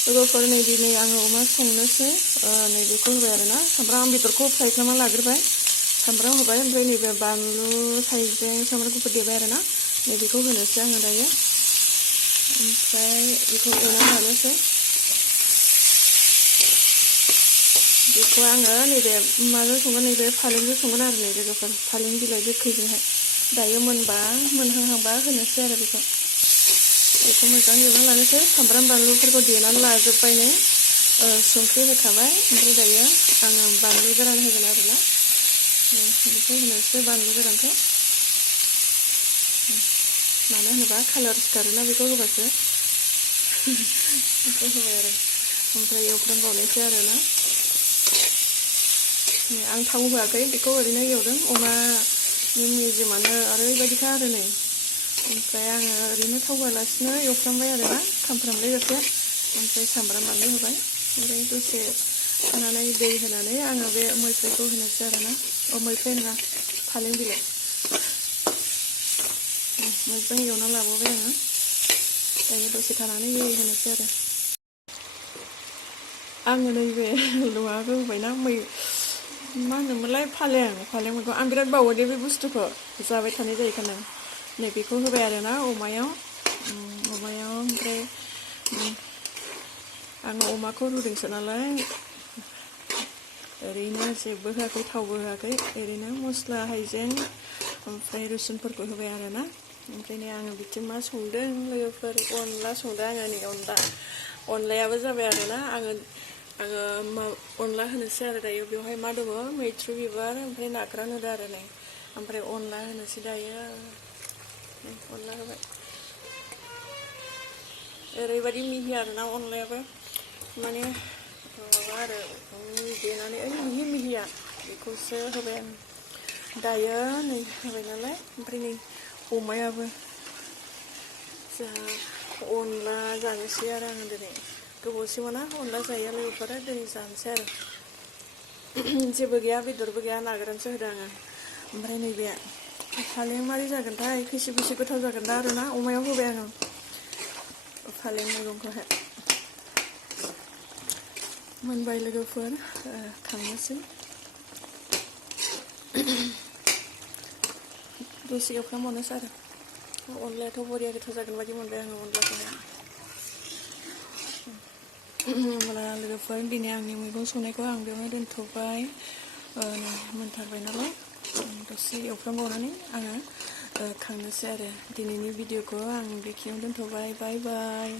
लोगोफोर नै दिनै आङो अमा संनोसै नैबेखौ होबाय आरोना सामब्राम बेदरखौ फ्राय खालामना लाग्रोबाय सामब्राम होबाय ओमफ्राय नैबे बानलु हाइजें सामब्राम गुफुर देबाय आरोना नैबेखौ होनोसै आङो दायो ओमफ्राय बेखौ एवनानै लानोसै बेखौ आङो नैबे माजों संगोन नैबे फालेंजों संगोन आरो नै लोगोफोर फालें बिलाइ गोखैजोंहाय दायो मोनबा मोनहांहांबा होनोसै आरो बेखौ मोजां एवनानै लानोसै सामब्राम बानलुफोरखौ देनानै लाजोब्बायनो संख्रि होखाबाय ओमफ्राय दायो आङो बानलु गोरान होगोन आरोना बेखौ होनोसै बानलु गोरानखौ मानो होनोबा कालार सिखारोना बेखौ होबासो बेखौ होबाय आरो ओमफ्राय एवफ्रामबावनोसै आरोना आं थाव होआखै बेखौ ओरैनो एवदों अमानि मेजेमानो ओरैबायदिखा आरो नै ओमफ्राय आङो ओरैनो थाव होआलासिनो एवफ्रामबाय आरोना खामफ्रामलायजासे ओमफ्राय सामब्राम बानलु होबाय ओमफ्राय दसे थानानै दै होनानै आङो बे मैफ्रायखौ होनोसै आरोना मैफ्राय नङा फालें बिलाइ मोजां एवना लाबावबाय आङो दायो दसे थानानै दै होनोसै आरो आङो नैबे लुवाखौ होबायना मा होनोमोनलाय फालें मैगं आं बिराद बावो दे बे बुस्थुखौ जाबाय थानाय जायो खाना नैबेखौ होबाय आरोना अमायाव ओमफ्राय आङो अमाखौ रुदोंसो नालाय ओरैनो जेबो होआखै थावबो होआखै ओरैनो मस्ला हाइजें ओमफ्राय रुसुनफोरखौ होबाय आरोना ओमफ्राय नै आङो बिथिं मा संदों लोगोफोर अनला संदों आङो नै अनलायाबो जाबाय आरोना आङो अनला होनोसै आरो दायो बेवहाय मा दङ मैथ्रु बिबार ओमफ्राय नाग्रान होदो आरो नै ओमफ्राय अनला होनोसै दायो अनला होबाय ओरैबायदि मिहि आरोना अनलायाबो माने माबा आरो देनानै मिहि मिहिया बेखौसो होबाय आं दायो नै होबाय नालाय ओमफ्राय नै अमायाबो अनला जानोसै आरो आङो दिनै गोबावसै मोना अनला जायो लोगोफोरा दिनै जानोसै आरो जेबो गैया बेदरबो गैया नागोरानसो होदों आङो ओमफ्राय नैबे फालें मारै जागोनथाय खैसे गोथाव जागोन दा आरोना अमायाव होबाय आङो फालें मैगंखौहाय मोनबाय लोगोफोर खांनोसै दसे एवफ्रामबावनोसै आरो अनलायाथ' बरिया गोथाव जागोन बायदि मोनबाय आङो अनलाखौहाय होमब्ला लोगोफोर दिनै आंनि मैगं संनायखौ आं बेयावनो दोनथ'बाय मोनथारबाय नालाय दसे एवफ्रामबावनानै आङो खांनोसै आरो दिनैनि भिडिअखौ आं बेखिनियावनो दोनथ'बाय बाय बाय